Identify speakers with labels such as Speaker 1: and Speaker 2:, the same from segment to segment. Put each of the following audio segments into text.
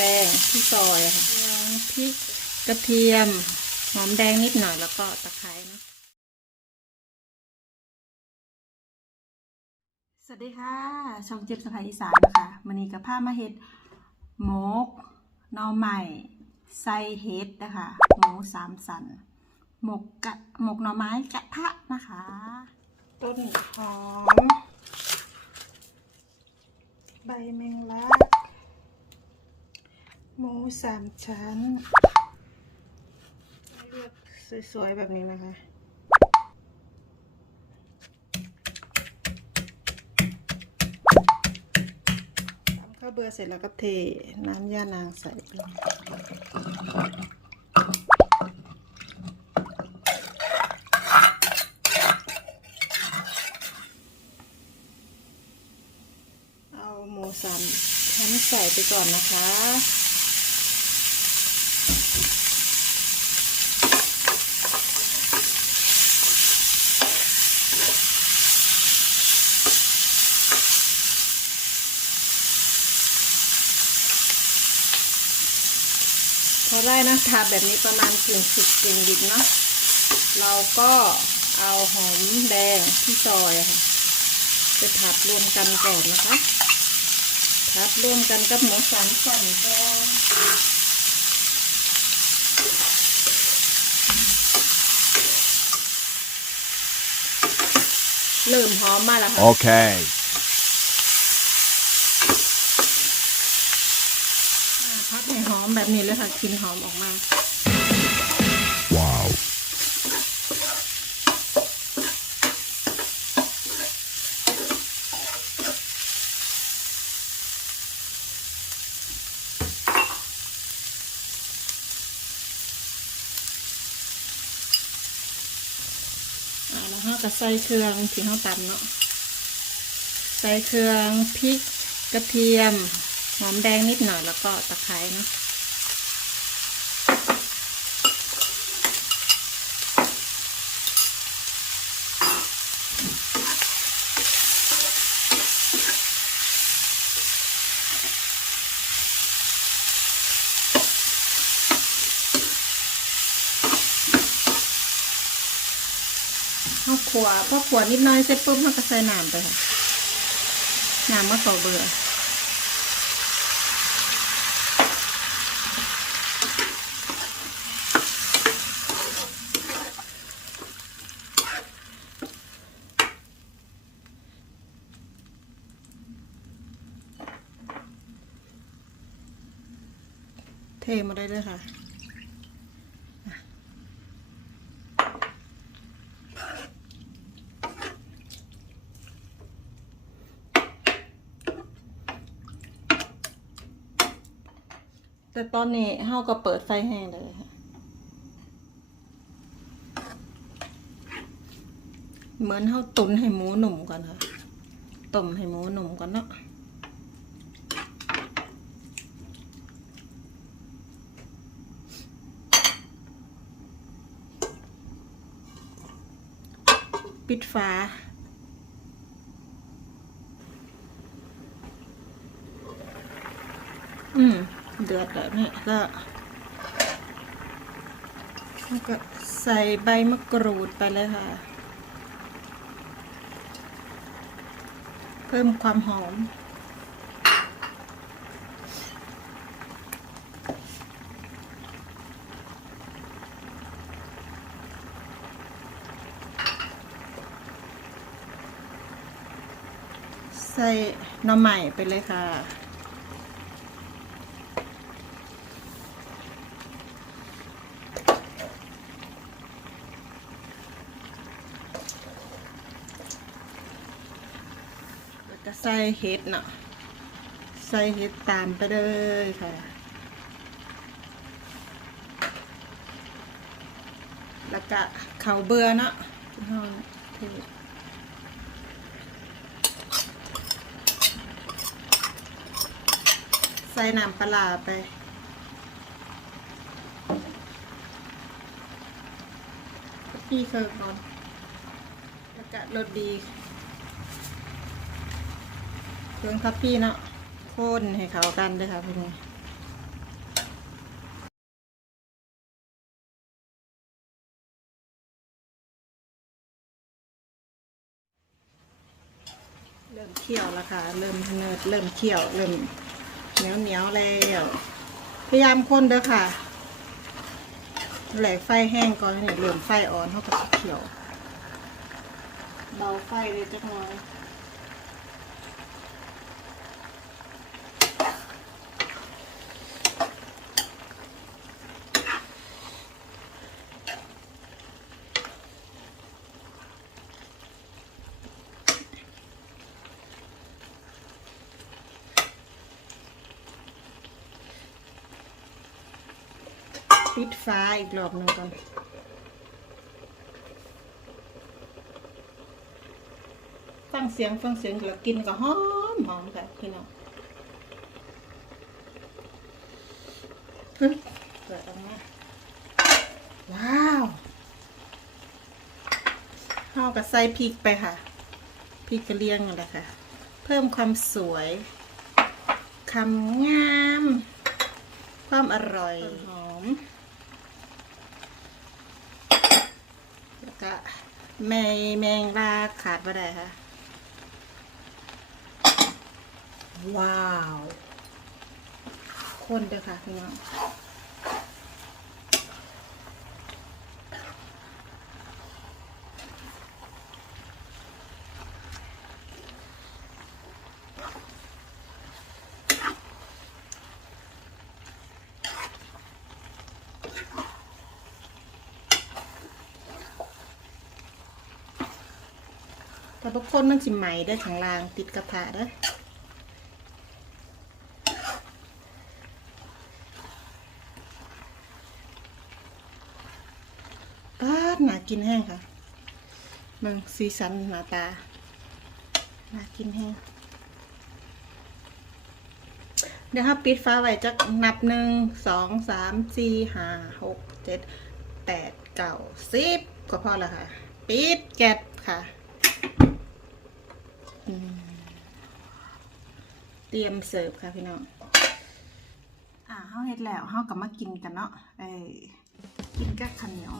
Speaker 1: แดงที่ซอยอะค่ะเครื่องพริกกระเทียม หอมแดงนิดหน่อยแล้วก็ตะไคร้เนอะสวัสดีค่ะ ช่องเจ็บสะพายอีสานนะคะมันนี้กับผ้ามาเฮ็ดหมกหน่อใหม่ใส่เฮ็ดนะคะหมูสามสัน หมกกะหมกหน่อไม้กระทะนะคะ ต้นหอม ใบแมงลัก หมูสามชั้นเลือกสวยๆ แบบนี้นะคะตำข้าวเบื่อเสร็จแล้วก็เทน้ำย่านางใส่ลงเอาหมูสามชั้นใส่ไปก่อนนะคะ พอได้นะทาแบบนี้ประมาณกึ่งสุดกึ่งดิบเนาะเราก็เอาหอมแดงที่ซอยค่ะไปผัดรวมกันก่อนนะคะผัดรวมกันกับหมูสันก่นก่อนเริ่มหอมมาแล้วค่ะ
Speaker 2: Okay.
Speaker 1: อ่าพัดให้หอม แบบนี้เลยค่ะกลินหอมออกมา
Speaker 2: Wow.
Speaker 1: อ่าแล้วเราก็ใส่เครื่องที่เราตำเนาะใส่เครื่องพริกกระเทียมหอมแดงนิดหน่อยแล้วก็ตะไคร้เนาะ ข้าขวพอขวนิดน้อยเสร็จปุ๊บมันก็ใส่น้ำไปค่ะน้ำมะเขาเบื่อเทมาได้เลยค่ะ แต่ตอนนี้เฮาก็เปิดไฟแห้งเลยค่ะเหมือนเฮาตุนให้หมูหนุ่มก่อนค่ะต้มให้หมูหนุ่มก่อนเนาะปิดฝาอืม เดือดแล้วเนี่ยก็แล้วก็ใส่ใบมะกรูดไปเลยค่ะ เพิ่มความหอม ใส่หน้ำใหม่ไปเลยค่ะ ก็ใส่เห็ดเนาะใส่เห็ดตามไปเลยค่ะ แล้วก็เขาเบื่อเนาะที่ห้องเทใส่น้ำปลาร้าไปพี่เคยก่อนแล้วก็รสดี เพิ่งทับพี่เนาะคนให้เขากันเลยค่ะพี่นี่เริ่มเคี่ยวแล้วค่ะ เริ่มเนิดเริ่มเคี่ยว เริ่มเหนียวเหนียวแล้ว พยายามคนเด้อค่ะ แหลกไฟแห้งก่อนนี่เริ่มไฟอ่อนเท่ากับเคี่ยว เบาไฟเลยจักหน่อย ปิดฟ้าอีกรอบหนึ่งก่อนฟังเสียงฟังเสียงแล้วกินก็หอมหอมค่ะพี่น้องฮึเปิดออกมาว้าวห่อกับใส่พริกไปค่ะพริกกระเลียงอะไรค่ะ เพิ่มความสวยคำงาม ความอร่อยหอม แล้ว ก็แมงแมงลาขาดไม่ได้ค่ะ ว้าว คนเด้อค่ะพี่น้อง แต่ทุกคนมันสิไหมได้ข้างล่างติดกระทะเด้อปาหนากินแห้งค่ะเบิ่งสีสันหน้าตาหนากินแห้งเดี๋ยวถ้าปิดฟ้าไว้จะนับหนึ่งสองสามสี่ห้าหกเจ็ดแปดเก้าสิบก็พอแล้วค่ะ ปิดแก๊สค่ะอืม เตรียมเสิร์ฟค่ะพี่น้องอ่าเฮาเฮ็ดแล้วเฮาก็มากินกันเนาะเอ้ยกินกับข้าวเหนียว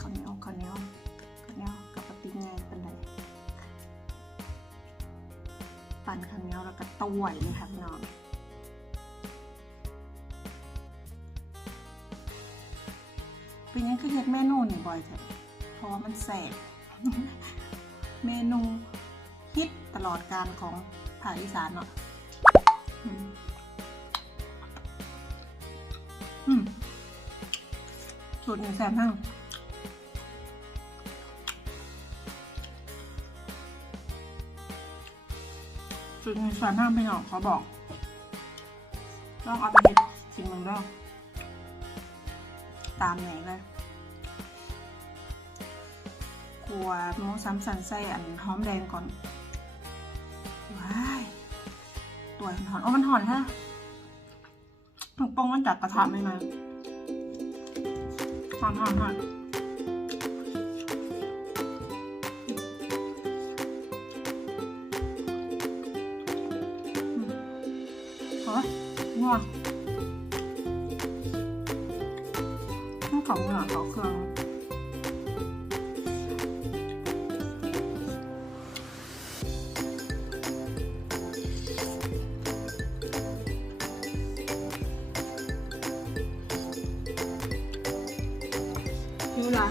Speaker 1: ข้าวเหนียวข้าวเหนียวข้าวเหนียวกับปะติงไงเป็นไรปั่นข้าวเหนียวแล้วก็ตวยเลยค่ะพี่น้องเป็นยังคือเฮ็ดเมนูนี่บ่อยเถอะเพราะว่ามันแสบเมนูฮิตตลอดการของ ภาคอีสานเนาะอืมอืมสูตรนี้แซ่บมากจุดนี้สวยมากพี่น้องเขาบอกต้องเอาไปเห็ดชิมมึงด้วยตามไหนเลยครัวหมูซ้ำสันไส้อันหอมแดงก่อน ตัวหอนโอ้มันหอนฮะถูกปองมันจากกระทะไหมไหมหอนหอนหอนของัวงต้องของเหนือเขาเครื่อง นี่ล่ะ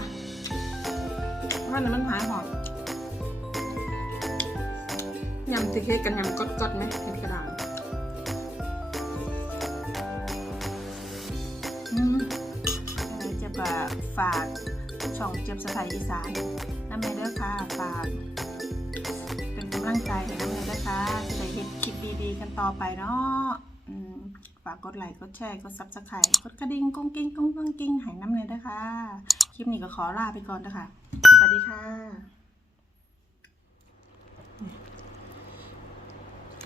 Speaker 1: ว่าน้ำมันหายหอมยำติเค้กกันยำกดๆไหมเห็นกระดาษอืมอะไรจะมาฝากช่องเจ็บสไตล์อีสานน้ำเมเด้อค่ะ ฝาก เป็นกำลังใจให้น้ำเมเด้อค่ะจะได้เห็นคลิปดีๆกันต่อไปเนาะอืมฝากกดไลค์กดแชร์กดซับสไครต์กดกระดิ่งกุ้งกิ้งกุ้งกุ้งกิ้งหายน้ำเลยนะคะ คลิปนี้ก็ขอลาไปก่อนนะคะ สวัสดีค่ะ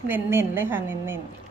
Speaker 1: เน้นๆเลยค่ะเน้นๆ